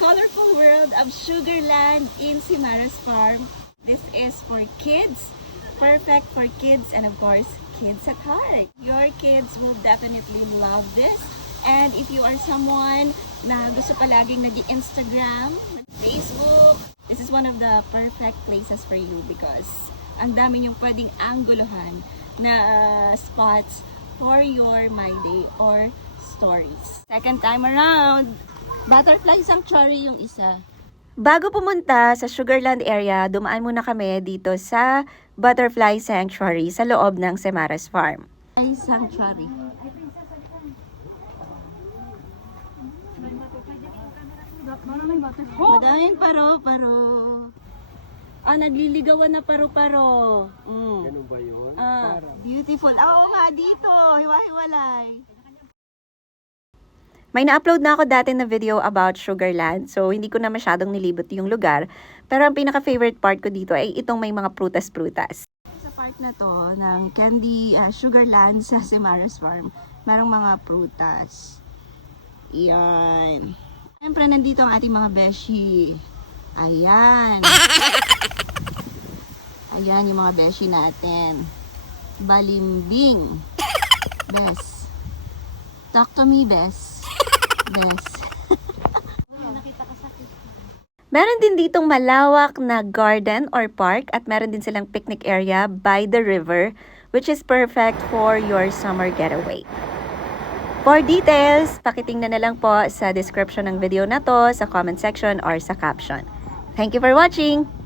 colorful world of Sugarland in Simaras Farm. This is for kids, perfect for kids and of course, kids at heart. Your kids will definitely love this. And if you are someone na gusto palaging nag-Instagram, Facebook, this is one of the perfect places for you because ang dami yung pwedeng angguluhan na spots for your My Day or stories. Second time around, Butterfly Sanctuary yung isa. Bago pumunta sa Sugarland area, dumaan muna kami dito sa Butterfly Sanctuary sa loob ng Simaras Farm. Sanctuary. Madaming paro-paro. Nagliligawan na paro-paro. Ganun ba yun? Beautiful. Oo nga, dito. Hiwa-hiwalay. May na-upload na ako dati na video about Sugarland, so hindi ko na masyadong nilibot yung lugar. Pero ang pinaka-favorite part ko dito ay itong may mga prutas-prutas. Sa part na to ng Candy Sugarland sa Simaras Farm, merong mga prutas. Yan. Siyempre, nandito ang ating mga beshi. Ayan. Ayan yung mga beshi natin. Balimbing. Bes. Talk to me, Bes. Bes. Meron din ditong malawak na garden or park at meron din silang picnic area by the river, which is perfect for your summer getaway. For details, pakitingnan na lang po sa description ng video na to, sa comment section or sa caption. Thank you for watching!